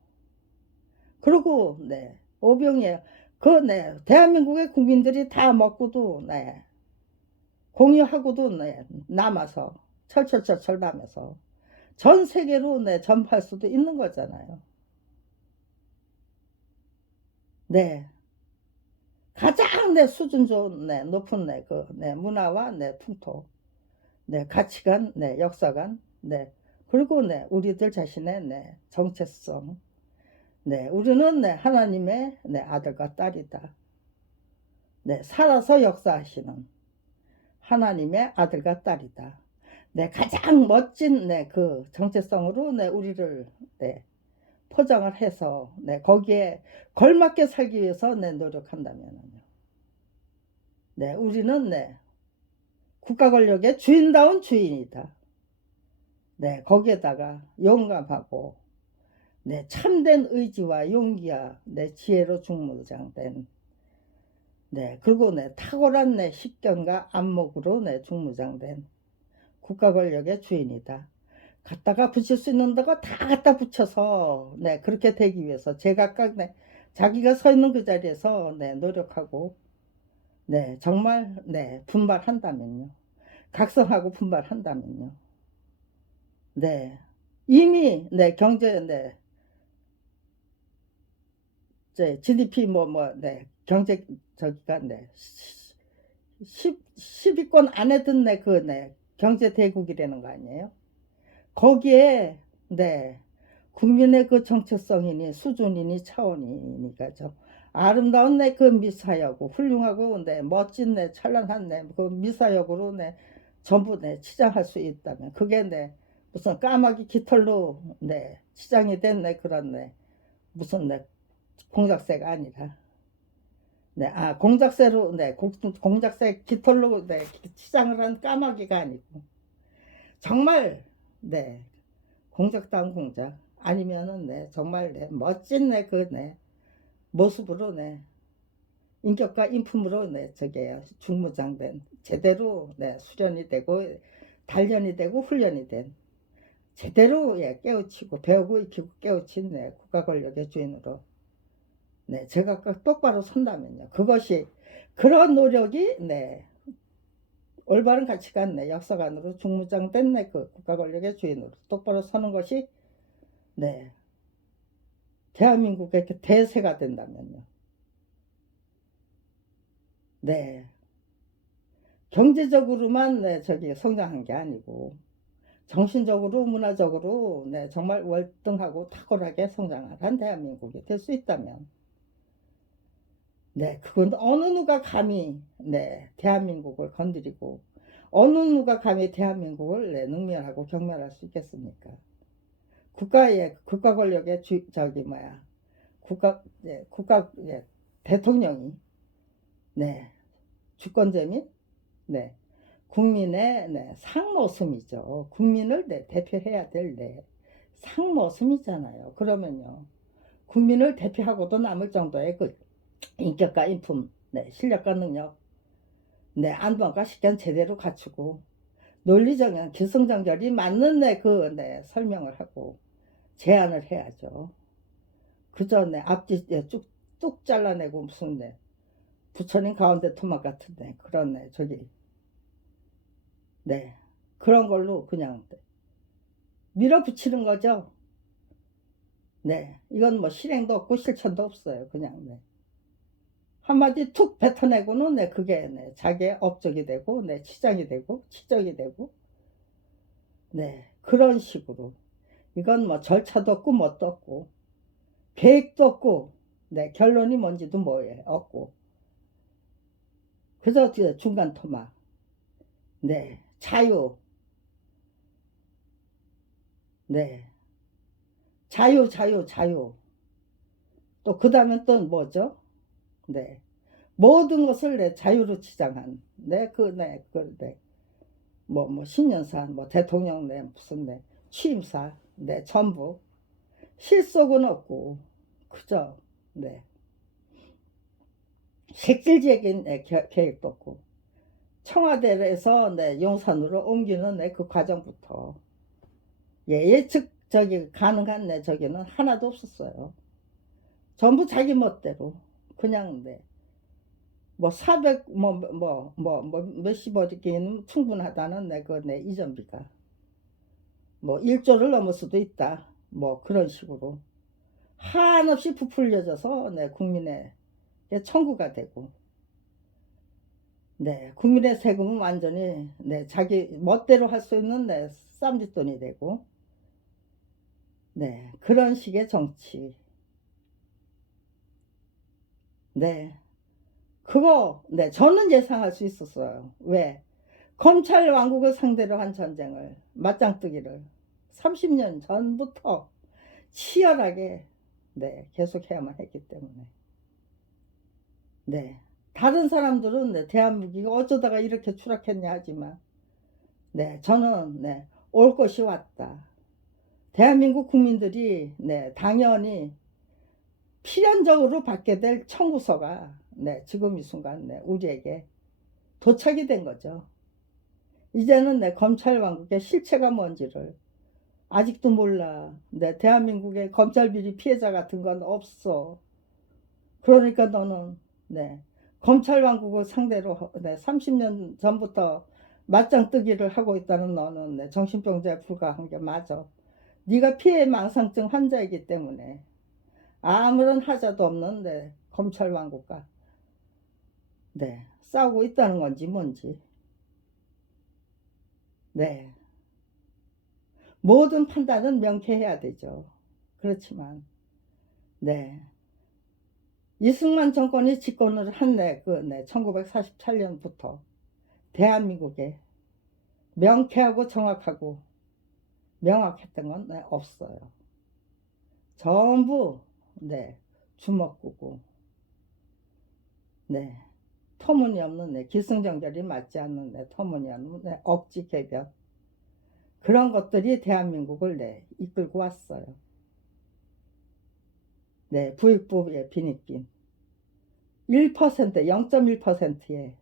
그리고, 네, 오병이어, 네, 대한민국의 국민들이 다 먹고도, 네, 공유하고도 네, 남아서 철철철철 남아서 전 세계로 네, 전파할 수도 있는 거잖아요. 네. 가장 내 수준 좋은 높은 문화와 풍토, 가치관, 역사관, 그리고 우리들 자신의 정체성, 우리는 하나님의 아들과 딸이다. 살아서 역사하시는 하나님의 아들과 딸이다. 가장 멋진 그 정체성으로 우리를 포장을 해서 거기에 걸맞게 살기 위해서 노력한다면요. 우리는 국가 권력의 주인다운 주인이다. 거기에다가 용감하고 참된 의지와 용기와 지혜로 중무장된 그리고 탁월한 식견과 안목으로 중무장된 국가 권력의 주인이다. 갖다가 붙일 수 있는 데가 다 갖다 붙여서 그렇게 되기 위해서 제각각 자기가 서 있는 그 자리에서 노력하고 정말 분발한다면요. 각성하고 분발한다면요. 네. 이미 네 경제 네 GDP 네 경제 저기가 네 10위권 안에 든 네 그 네 경제 대국이라는 거 아니에요? 거기에 네 국민의 그 정체성이니 수준이니 차원이니까 좀 아름다운 네 그 미사여구 훌륭하고 네 멋진 네 찬란한 네 그 미사여구로 네 전부 네 치장할 수 있다면 그게 네 무슨 까마귀 깃털로 네 치장이 된 네 그런 네 무슨 네 공작새가 아니라 네, 공작새로 네 공작새 깃털로 네 치장을 한 까마귀가 아니고 정말 네 공작다운 공작 아니면은 네 정말 네 멋진 네 그 네 모습으로 네 인격과 인품으로 네 저게요 중무장된 제대로 네 수련이 되고 단련이 되고 훈련이 된 제대로 예 깨우치고 배우고 익히고 깨우친 네 국가 권력의 주인으로 네 제가 똑바로 선다면요 그것이 그런 노력이 네 올바른 가치관 네 역사관으로 중무장된 네 그 국가 권력의 주인으로 똑바로 서는 것이 네 대한민국의 대세가 된다면요 네 경제적으로만 네 저기 성장한 게 아니고 정신적으로 문화적으로 네 정말 월등하고 탁월하게 성장을 한 대한민국이 될 수 있다면 네 그건 어느 누가 감히 네 대한민국을 건드리고 어느 누가 감히 대한민국을 네 능멸하고 경멸할 수 있겠습니까? 국가의 국가 권력의 저기 뭐야 국가 대통령이 네 주권자 및 네 국민의 네 상모섬이죠. 국민을 네 대표해야 될 네 상모섬이잖아요. 그러면요 국민을 대표하고도 남을 정도의 그 인격과 인품 네 실력과 능력 네 안방과 식견 제대로 갖추고 논리정연 기승전결이 맞는 네 그 네 설명을 하고 제안을 해야죠. 그저 네 앞뒤 네, 뚝 잘라내고 무슨 네 부처님 가운데 토막 같은데 그런 네 저기 네 그런 걸로 그냥 밀어붙이는 거죠. 네 이건 뭐 실행도 없고 실천도 없어요. 그냥 네 한마디 툭 뱉어내고는 네 그게 네 자기의 업적이 되고 네 치장이 되고 치적이 되고 네 그런 식으로 이건 뭐 절차도 없고 뭣도 없고 계획도 없고 네 결론이 뭔지도 뭐예요 없고 그저 중간 토막 네 자유 네 자유 자유 자유 또 그 다음엔 또 뭐죠 네 모든 것을 내 자유로 치장한 뭐 신년사 뭐 대통령 내 무슨 내 취임사 내 전부 실속은 없고 그저 네 색칠적인 계획도 없고 청와대에서 내 용산으로 옮기는 내 그 과정부터 예측 저기 가능한 내 저기는 하나도 없었어요. 전부 자기 멋대로 그냥 뭐 400 몇십억이면 충분하다는 내 이전비가 뭐 1조를 넘을 수도 있다 뭐 그런 식으로 한없이 부풀려져서 내 국민의 청구가 되고 네 국민의 세금은 완전히 네 자기 멋대로 할 수 있는 네 쌈짓돈이 되고 네 그런 식의 정치 네 그거 네 저는 예상할 수 있었어요. 왜 검찰 왕국을 상대로 한 전쟁을 맞짱뜨기를 30년 전부터 치열하게 네 계속해야만 했기 때문에 네 다른 사람들은 네 대한민국이 어쩌다가 이렇게 추락했냐 하지만 네 저는 올 것이 왔다. 대한민국 국민들이 네 당연히 필연적으로 받게 될 청구서가 네 지금 이 순간 네 우리에게 도착이 된 거죠. 이제는 내 검찰 왕국의 실체가 뭔지를 아직도 몰라. 내 대한민국의 검찰 비리 피해자 같은 건 없어. 그러니까 너는 네 검찰 왕국을 상대로 네 30년 전부터 맞짱 뜨기를 하고 있다는 너는 내 정신병자에 불과한 게 맞아. 네가 피해망상증 환자이기 때문에 아무런 하자도 없는데 검찰 왕국과 네 싸우고 있다는 건지 뭔지. 네, 모든 판단은 명쾌해야 되죠. 그렇지만 네, 이승만 정권이 집권을 한네 1948년부터 대한민국에 명쾌하고 정확하고 명확했던 건 네, 없어요. 전부 네 주먹구고 네 터무니없는 네 기승전결이 맞지 않는 네 터무니없는 네 억지 개변, 그런 것들이 대한민국을 네 이끌고 왔어요. 네, 부익부의 빈익빈 1% 0.1%의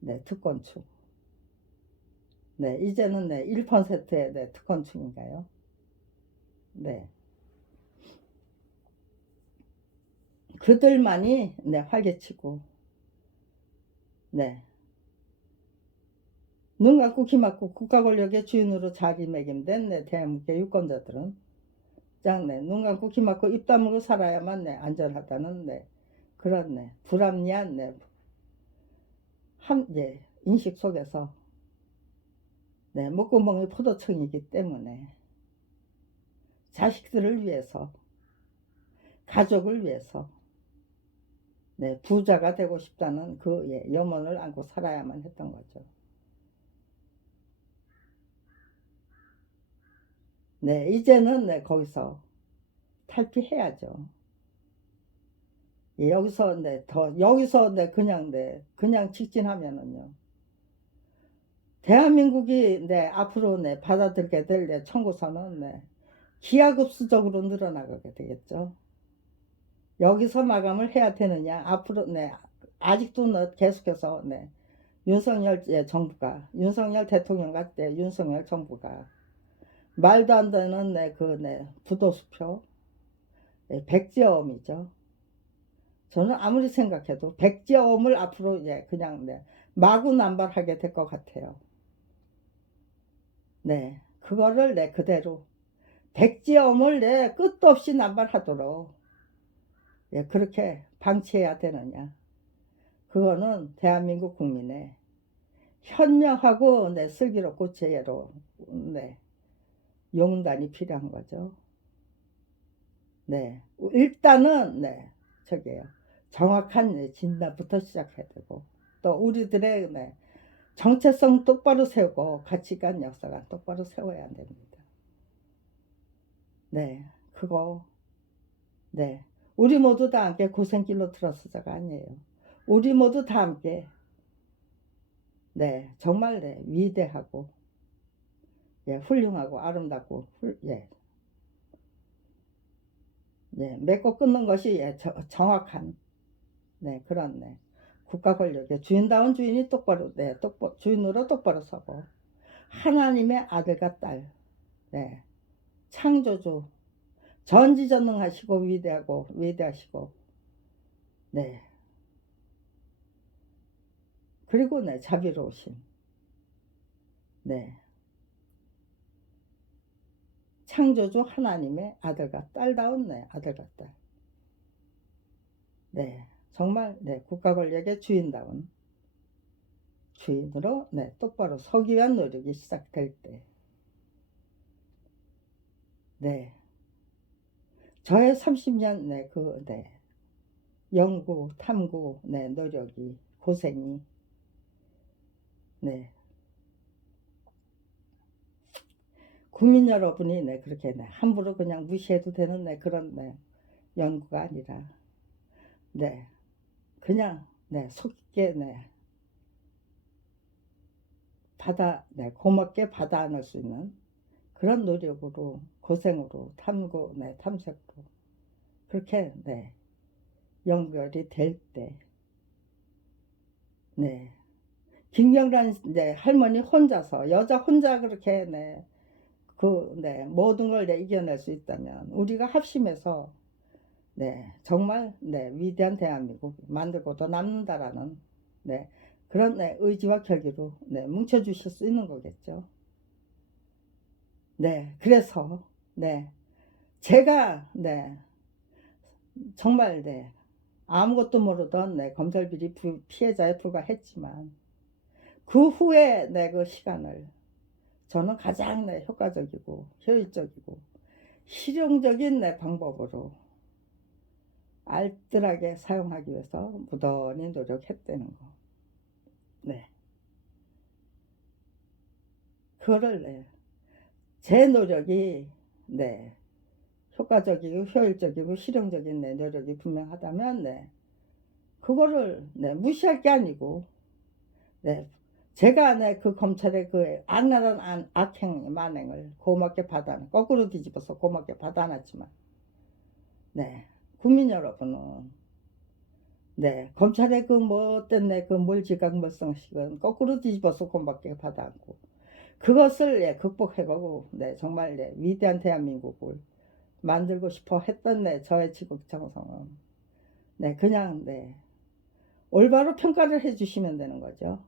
네 특권층. 네, 이제는 네 1%의 네 특권층인가요? 네, 그들만이 네 활개치고 네 눈 감고 귀 막고 국가 권력의 주인으로 자리매김된 네 대한민국의 유권자들은 네, 눈 감고 귀 막고 입 다물고 살아야만 네 안전하다는 네 그런 네 불합리한 네 인식 속에서 네 목구멍이 포도청이기 때문에 자식들을 위해서, 가족을 위해서 네 부자가 되고 싶다는 그 염원을 안고 살아야만 했던 거죠. 네, 이제는 네 거기서 탈피해야죠. 여기서 여기서 그냥 직진하면은요. 대한민국이 앞으로 받아들게 될 청구서는 기하급수적으로 늘어나게 되겠죠. 여기서 마감을 해야 되느냐? 앞으로 아직도 계속해서 윤석열 정부가, 윤석열 대통령과 윤석열 정부가 말도 안 되는 부도수표 백지어음이죠. 저는 아무리 생각해도 백지어음을 앞으로 그냥 마구 남발하게 될 것 같아요. 네, 그거를 그대로 백지어음을 끝도 없이 남발하도록 그렇게 방치해야 되느냐. 그거는 대한민국 국민의 현명하고 슬기롭고 지혜로 용단이 필요한 거죠. 네, 일단은 저게요. 정확한 진단부터 시작해야 되고 또 우리들의 정체성 똑바로 세우고 가치관, 역사관 똑바로 세워야 됩니다. 네, 그거 우리 모두 다 함께 고생길로 들어서자가 아니에요. 우리 모두 다 함께 정말 위대하고 훌륭하고 아름답고 맺고 끊는 것이 정확한 그런 국가 권력의 주인다운 주인이 똑바로 주인으로 똑바로 서고 하나님의 아들과 딸 창조주 전지전능하시고 위대하시고 그리고 자비로우신 창조주 하나님의 아들과 딸다운 아들과 딸 정말 국가 권력의 주인다운 주인으로 똑바로 서기 위한 노력이 시작될 때 저의 30년 연구 탐구 노력이 고생이 국민 여러분이 그렇게 함부로 그냥 무시해도 되는 그런 연구가 아니라 그냥 속 깊게 고맙게 받아 안을 수 있는 그런 노력으로 고생으로 탐구 탐색으로 그렇게 연결이 될 때 김경란 할머니 혼자서 여자 혼자 그렇게 모든 걸 이겨낼 수 있다면 우리가 합심해서 정말 위대한 대한민국 만들고 더 남는다라는 그런 네, 의지와 결기로 네, 뭉쳐주실 수 있는 거겠죠. 네, 그래서 네, 제가 네, 정말 네, 아무것도 모르던 네, 검찰비리 피해자에 불과했지만 그 후에 네, 그 시간을 저는 가장 네, 효과적이고 효율적이고 실용적인 네, 방법으로 알뜰하게 사용하기 위해서 무던히 노력했다는 거. 네. 그거를 네, 제 노력이 네, 효과적이고 효율적이고 실용적인 내 노력이 분명하다면 네, 그거를 네, 무시할 게 아니고 네, 제가 네, 그 검찰의 그 악랄한 악행 만행을 고맙게 거꾸로 뒤집어서 고맙게 받아놨지만 네, 국민 여러분은 네, 검찰의 그 못된 그 몰지각몰성식은 거꾸로 뒤집어서 고맙게 받아안고 그것을 예, 극복해가고 네, 정말 네, 위대한 대한민국을 만들고 싶어 했던 네, 저의 지극정성은 네, 그냥 네, 올바로 평가를 해주시면 되는 거죠.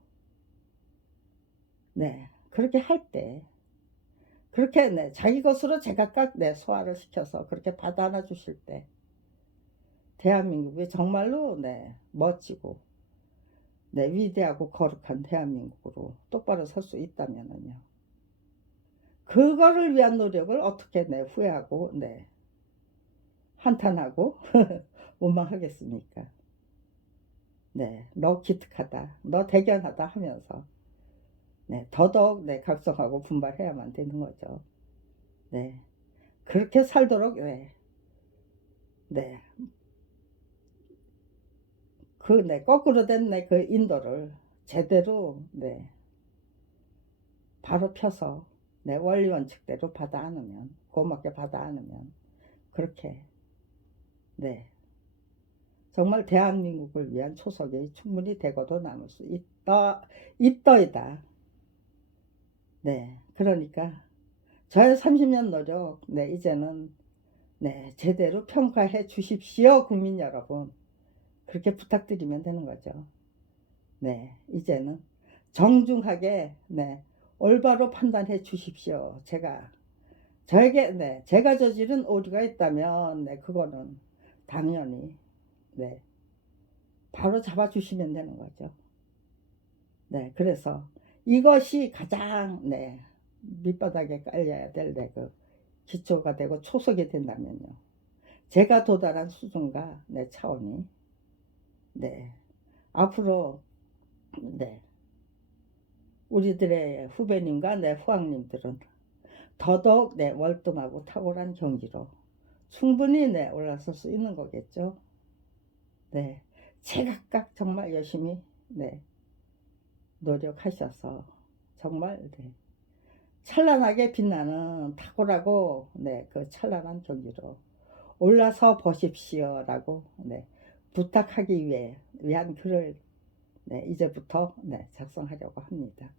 네, 그렇게 할 때 그렇게 네, 자기 것으로 제각각 네, 소화를 시켜서 그렇게 받아놔 주실 때 대한민국이 정말로 네, 멋지고 네, 위대하고 거룩한 대한민국으로 똑바로 설 수 있다면은요. 그거를 위한 노력을 어떻게 네, 후회하고 네, 한탄하고 원망하겠습니까? 네, 너 기특하다, 너 대견하다 하면서 네, 더더욱 네, 각성하고 분발해야만 되는 거죠. 네, 그렇게 살도록 네, 네, 그 네, 거꾸로 된 네, 그 인도를 제대로 네, 바로 펴서 네, 원리 원칙대로 받아 안으면 고맙게 받아 안으면 그렇게 네, 정말 대한민국을 위한 초석이 충분히 되고도 남을 수 있더이다. 네, 그러니까 저의 30년 노력, 네, 이제는 네, 제대로 평가해 주십시오, 국민 여러분. 그렇게 부탁드리면 되는 거죠. 네, 이제는 정중하게 네, 올바로 판단해 주십시오. 저에게 네, 제가 저지른 오류가 있다면 네, 그거는 당연히 네, 바로 잡아 주시면 되는 거죠. 네, 그래서 이것이 가장 네, 밑바닥에 깔려야 될 그 기초가 되고 초석이 된다면요. 제가 도달한 수준과 내 차원이 네, 앞으로 네, 우리들의 후배님과 내 후왕님들은 더더욱 네, 월등하고 탁월한 경기로 충분히 네, 올라설 수 있는 거겠죠. 네, 제각각 정말 열심히 네, 노력하셔서 정말 네, 찬란하게 빛나는 탁월하고 네, 그 찬란한 경기로 올라서 보십시오라고 네, 부탁하기 위한 글을 네, 이제부터 네, 작성하려고 합니다.